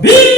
BEEP